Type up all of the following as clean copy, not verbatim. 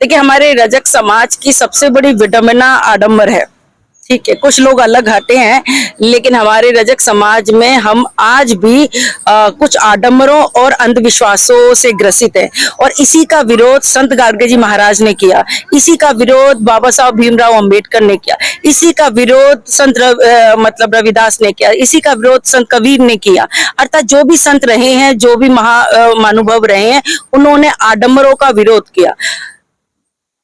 देखिए, हमारे रजक समाज की सबसे बड़ी विडंबना आडंबर है। ठीक है, कुछ लोग अलग हटे हैं, लेकिन हमारे रजक समाज में हम आज भी कुछ आडंबरों और अंधविश्वासों से ग्रसित हैं। और इसी का विरोध संत गाडगे जी महाराज ने किया, इसी का विरोध बाबा साहब भीमराव अंबेडकर ने किया, इसी का विरोध मतलब रविदास ने किया, इसी का विरोध संत कबीर ने किया। अर्थात जो भी संत रहे हैं, जो भी महानुभव रहे हैं, उन्होंने आडंबरों का विरोध किया।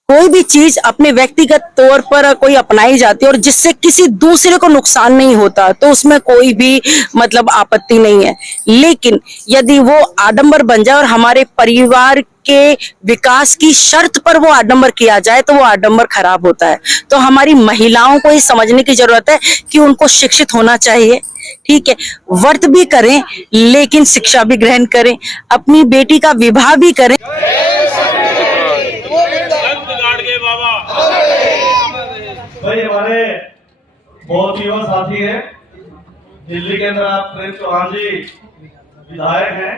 कोई भी चीज अपने व्यक्तिगत तौर पर कोई अपनाई जाती है और जिससे किसी दूसरे को नुकसान नहीं होता, तो उसमें कोई भी मतलब आपत्ति नहीं है। लेकिन यदि वो आडंबर बन जाए और हमारे परिवार के विकास की शर्त पर वो आडंबर किया जाए, तो वो आडंबर खराब होता है। तो हमारी महिलाओं को ये समझने की जरूरत है कि उनको शिक्षित होना चाहिए। ठीक है, व्रत भी करें लेकिन शिक्षा भी ग्रहण करें, अपनी बेटी का विवाह भी करें। भाई हमारे बहुत युवा साथी हैं दिल्ली के अंदर, आप प्रेम चौहान जी विधायक हैं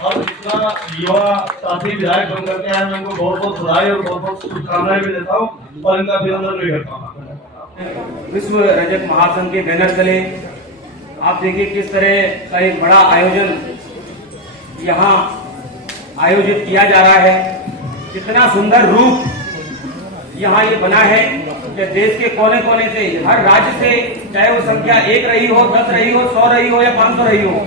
और इतना युवा साथी विधायक बन करके आए, मैं उनको बहुत बहुत बधाई और बहुत बहुत शुभकामनाएं भी देता हूँ और इनका अभिनंदन भी करता हूँ। विश्व रजक महासंघ के बैनर तले आप देखिए किस तरह का एक बड़ा आयोजन यहाँ आयोजित किया जा रहा है। कितना सुंदर रूप यहाँ ये बना है कि देश के कोने कोने से, हर राज्य से, चाहे वो संख्या 1 रही हो, 10 रही हो, 100 रही हो या 500 रही हो,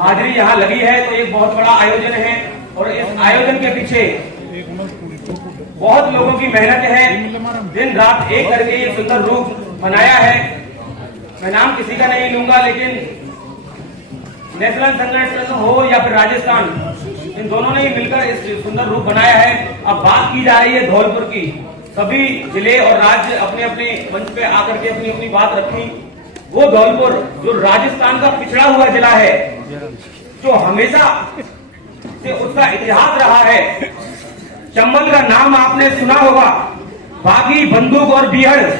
हाजिरी यहाँ लगी है। तो एक बहुत बड़ा आयोजन है और इस आयोजन के पीछे बहुत लोगों की मेहनत है। दिन रात एक करके ये सुंदर रूप बनाया है। मैं नाम किसी का नहीं लूंगा, लेकिन नेशनल संगठन हो या फिर राजस्थान, इन दोनों ने मिलकर इस सुंदर रूप बनाया है। अब बात की जा रही है धौलपुर की। सभी जिले और राज्य अपने अपने मंच पे आकर के अपनी अपनी बात रखी। वो धौलपुर जो राजस्थान का पिछड़ा हुआ जिला है, जो हमेशा से उसका इतिहास रहा है। चंबल का नाम आपने सुना होगा, बागी, बंदूक और बीहड़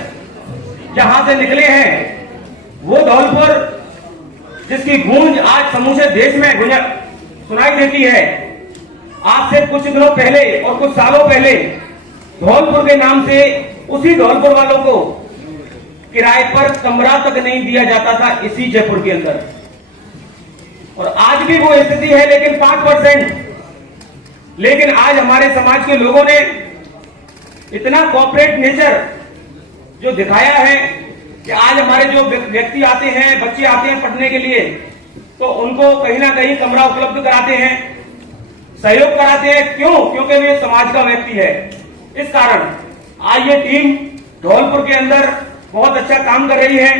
जहां से निकले हैं, वो धौलपुर जिसकी गूंज आज समूचे देश में सुनाई देती है। आज से कुछ दिनों पहले और कुछ सालों पहले धौलपुर के नाम से उसी धौलपुर वालों को किराए पर कमरा तक नहीं दिया जाता था इसी जयपुर के अंदर। और आज भी वो स्थिति है, लेकिन 5%। लेकिन आज हमारे समाज के लोगों ने इतना कॉर्पोरेट नेचर जो दिखाया है कि आज हमारे जो व्यक्ति आते हैं, बच्चे आते हैं पढ़ने के लिए, तो उनको कहीं ना कहीं कमरा उपलब्ध कराते हैं, सहयोग कराते हैं। क्यों? क्योंकि वे समाज का व्यक्ति है। इस कारण आज ये टीम धौलपुर के अंदर बहुत अच्छा काम कर रही है।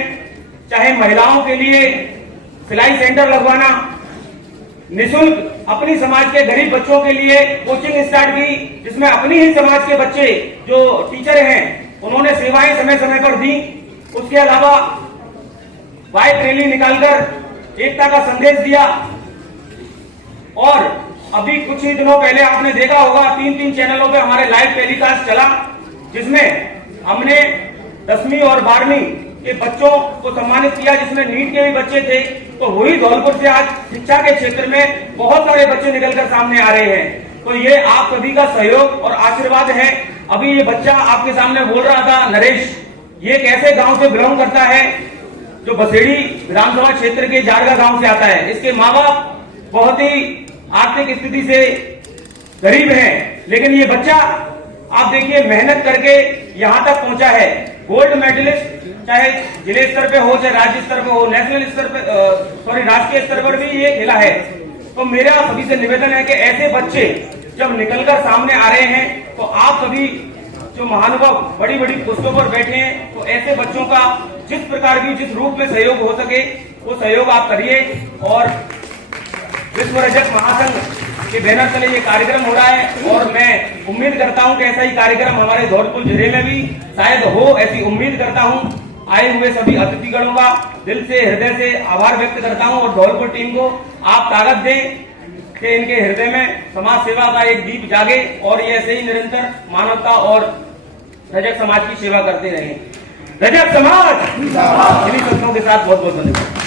चाहे महिलाओं के लिए सिलाई सेंटर लगवाना, निःशुल्क अपनी समाज के गरीब बच्चों के लिए कोचिंग स्टार्ट की, जिसमें अपनी ही समाज के बच्चे जो टीचर हैं उन्होंने सेवाएं समय समय पर दी। उसके अलावा बाइक रैली निकालकर एकता का संदेश दिया। और अभी कुछ ही दिनों पहले आपने देखा होगा 3 चैनलों पे हमारे लाइव टेलीकास्ट चला, जिसमें हमने 10वीं और 12वीं के बच्चों को सम्मानित किया, जिसमें नीट के भी बच्चे थे। तो वही धौलपुर से आज शिक्षा के क्षेत्र में बहुत सारे बच्चे निकलकर सामने आ रहे हैं। तो ये आप सभी का सहयोग और आशीर्वाद है। अभी ये बच्चा आपके सामने बोल रहा था, नरेश, ये एक ऐसे गांव से बिलोंग करता है जो बसेड़ी विधानसभा क्षेत्र के जारगा गांव से आता है। इसके माँ बाप बहुत ही आर्थिक स्थिति से गरीब हैं, लेकिन ये बच्चा आप देखिए मेहनत करके यहां तक पहुंचा है। गोल्ड मेडलिस्ट चाहे जिले स्तर पे हो, चाहे राज्य स्तर पे हो, नेशनल स्तर पे राष्ट्रीय स्तर पर भी ये खेला है। तो मेरा सभी से निवेदन है कि ऐसे बच्चे जब निकलकर सामने आ रहे हैं, तो आप सभी जो महानुभाव बड़ी बड़ी पोस्टों पर बैठे हैं, तो ऐसे बच्चों का जिस प्रकार भी जिस रूप में सहयोग हो सके वो सहयोग आप करिए। और विश्व रजक महासंघ के बैनर तले ये कार्यक्रम हो रहा है और मैं उम्मीद करता हूं कि ऐसा ही कार्यक्रम हमारे धौलपुर जिले में भी शायद हो, ऐसी उम्मीद करता हूं। आए हुए सभी अतिथिगणों का दिल से, हृदय से आभार व्यक्त करता हूं और धौलपुर टीम को आप ताकत दें कि इनके हृदय में समाज सेवा का एक दीप जागे और ये ऐसे ही निरंतर मानवता और रजक समाज की सेवा करते रहें। रजक समाज इन्हीं शब्दों के साथ बहुत बहुत धन्यवाद।